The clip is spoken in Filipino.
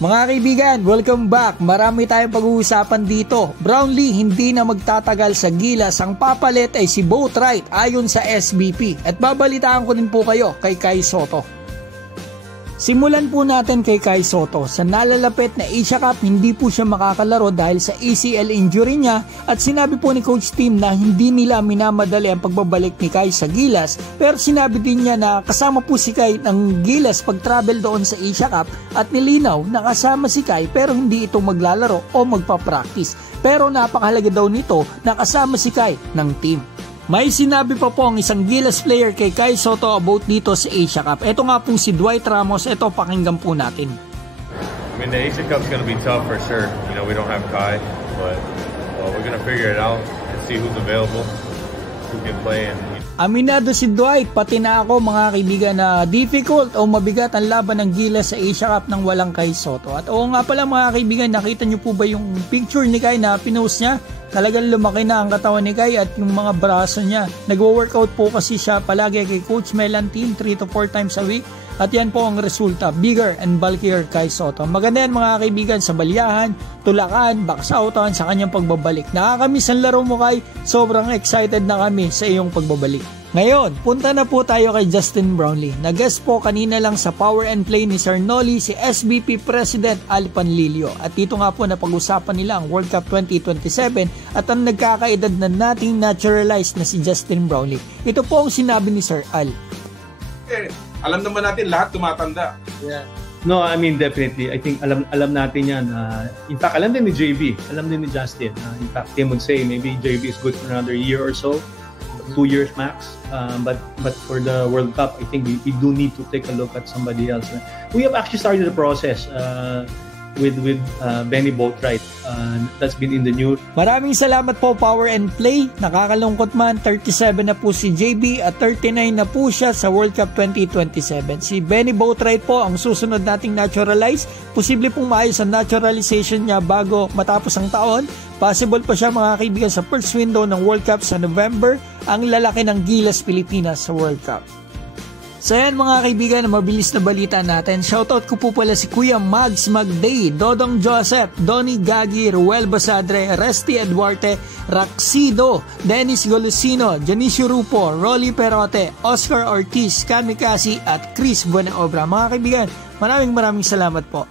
Mga kaibigan, welcome back. Marami tayong pag-uusapan dito. Brownlee hindi na magtatagal sa Gilas. Ang papalit ay si Boatwright ayon sa SBP. At babalitaan ko din po kayo kay Kai Sotto. Simulan po natin kay Kai Sotto. Sa nalalapit na Asia Cup, hindi po siya makakalaro dahil sa ACL injury niya at sinabi po ni Coach Tim na hindi nila minamadali ang pagbabalik ni Kai sa Gilas, pero sinabi din niya na kasama po si Kai ng Gilas pag-travel doon sa Asia Cup at nilinaw na kasama si Kai pero hindi ito maglalaro o magpa-practice. Pero napakahalaga daw nito na kasama si Kai ng team. May sinabi pa po ang isang Gilas player kay Kai Sotto about dito sa Asia Cup. Ito nga pong si Dwight Ramos. Ito, pakinggan po natin. I mean, the Asia Cup's gonna be tough for sure. You know, we don't have Kai, but we're gonna figure it out and see who's available, who can play. Aminado si Dwight, pati na ako mga kaibigan na difficult o mabigat ang laban ng Gilas sa Asia Cup nang walang Kai Sotto. At oo nga pala mga kaibigan, nakita nyo po ba yung picture ni Kai na pinost niya? Talagang lumaki na ang katawan ni Kai at yung mga braso niya. Nagwo-workout po kasi siya palagi kay Coach Melantin 3 to 4 times a week. At yan po ang resulta, bigger and bulkier Kai Sotto. Maganda yan mga kaibigan sa balyahan, tulakan, backsoutan sa kanyang pagbabalik. Nakakamiss ang laro mo Kai, sobrang excited na kami sa iyong pagbabalik. Ngayon, punta na po tayo kay Justin Brownlee. Nag-guest po kanina lang sa Power and Play ni Sir Nolly si SBP President Al Panlilio. At dito nga po napag-usapan nila ang World Cup 2027 at ang nagkakaedad na nating naturalized na si Justin Brownlee. Ito po ang sinabi ni Sir Al. Alam naman natin lahat tumatanda. Yeah. No, I mean definitely. I think alam natin yan. In fact, alam din ni JB, alam din ni Justin. In fact, Tim would say maybe JB is good for another year or so. 2 years max, but for the World Cup, I think we do need to take a look at somebody else. We have actually started the process with Benny Boatwright. That's been in the news. Maraming salamat po Power and Play. Nakakalungkot man, 37 na po si JB at 39 na po siya sa World Cup 2027. Si Benny Boatwright po ang susunod nating naturalize. Posible pong maayos ang naturalization niya bago matapos ang taon. Possible pa siya mga kaibigan sa first window ng World Cup sa November, ang lalaki ng Gilas Pilipinas sa World Cup. So yan mga kaibigan na mabilis na balita natin. Shoutout ko po pala si Kuya Mags Magday, Dodong Joseph, Donnie Gagi, Ruel Basadre, Resty Eduarte, Raxido, Dennis Golosino, Janicio Rupo, Rolly Perote, Oscar Ortiz, Kamikasi at Chris Buenaobra. Mga kaibigan, maraming salamat po.